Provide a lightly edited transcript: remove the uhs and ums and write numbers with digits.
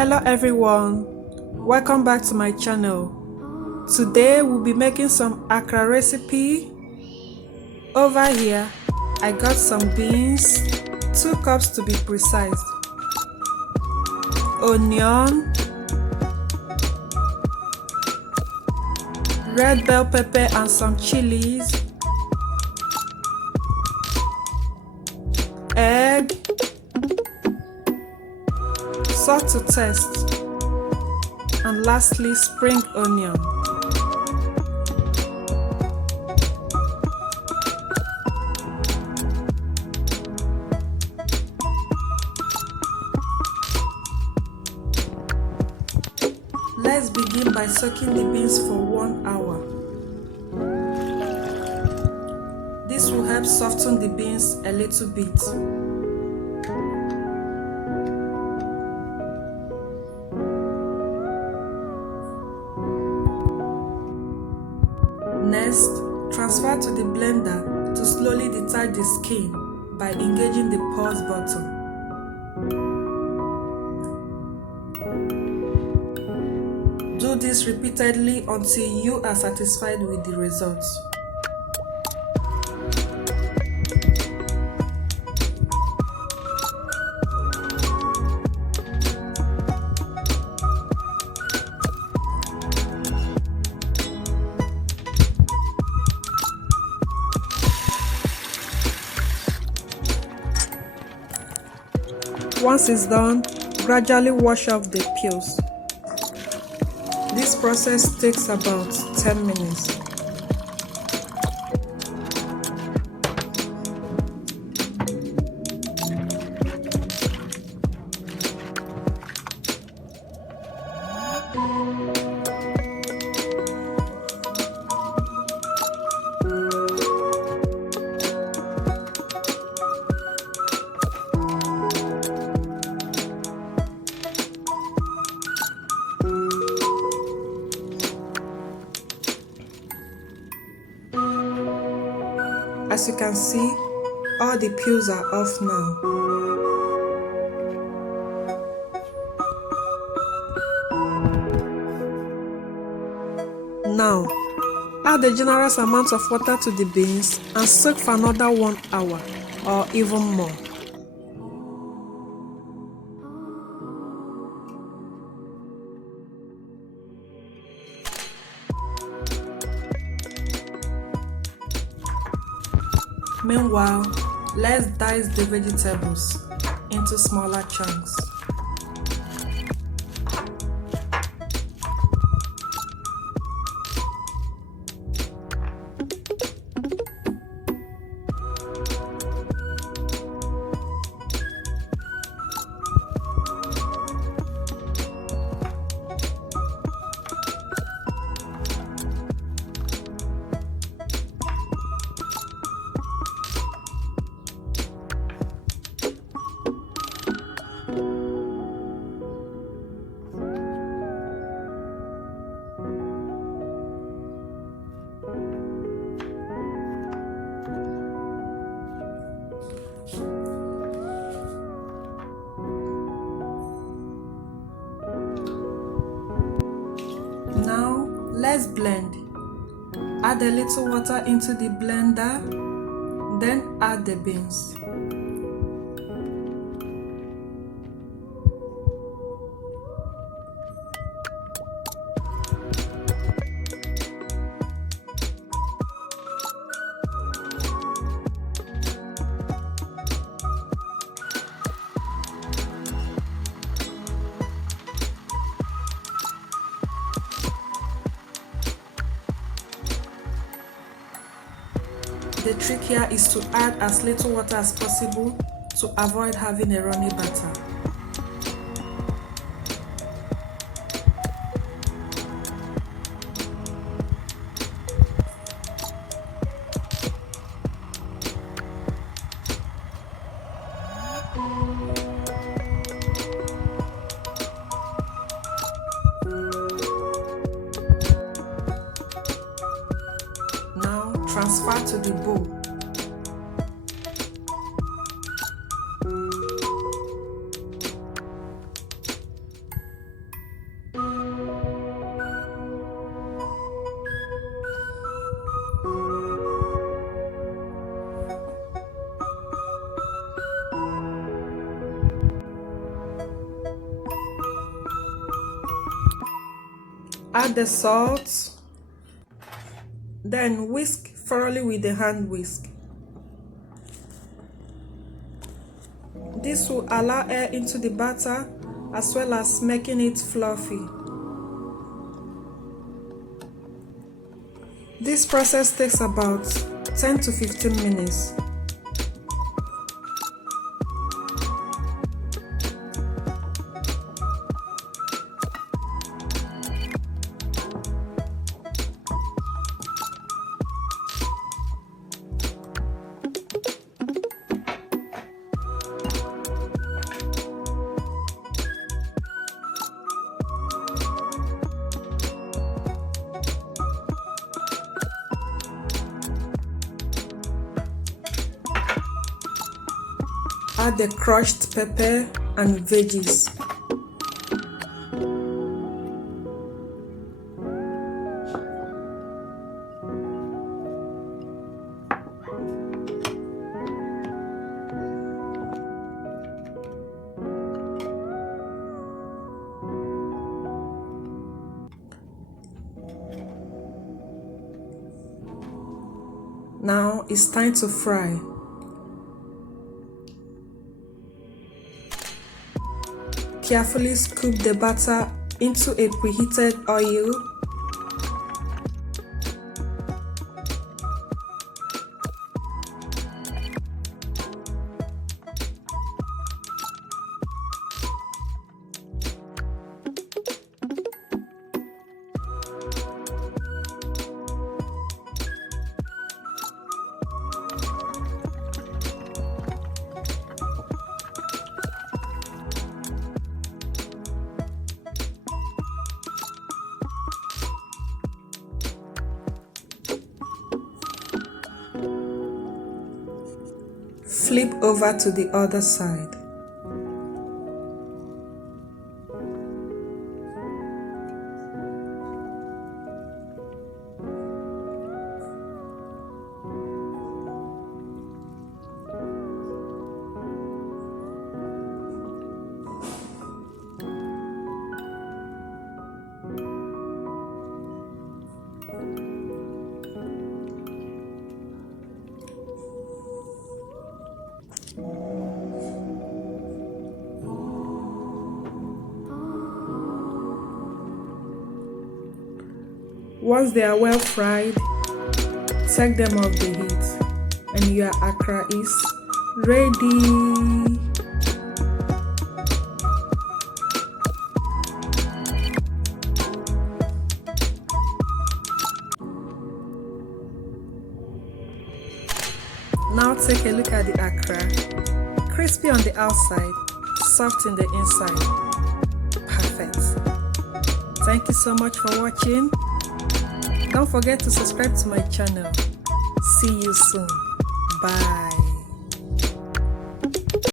Hello everyone, welcome back to my channel. Today we'll be making some Akara recipe. Over here, I got some beans, 2 cups to be precise, onion, red bell pepper and some chilies, egg, salt to taste, and lastly spring onion. Let's begin by soaking the beans for 1 hour. This will help soften the beans a little bit. Next, transfer to the blender to slowly detach the skin by engaging the pause button. Do this repeatedly until you are satisfied with the results. Once it's done, gradually wash off the peels. This process takes about 10 minutes. As you can see, all the peels are off now. Now, add a generous amount of water to the beans and soak for another 1 hour or even more. Meanwhile, let's dice the vegetables into smaller chunks. Now, let's blend. Add a little water into the blender, then add the beans. The trick here is to add as little water as possible to avoid having a runny batter. Now transfer to the bowl. Add the salt, then whisk thoroughly with the hand whisk. This will allow air into the batter as well as making it fluffy. This process takes about 10 to 15 minutes. Add the crushed pepper and veggies. Now it's time to fry. Carefully scoop the batter into a preheated oil. Flip over to the other side. Once they are well fried, take them off the heat and your akara is ready. Now take a look at the akara. Crispy on the outside, soft in the inside. Perfect. Thank you so much for watching. Don't forget to subscribe to my channel. See you soon. Bye.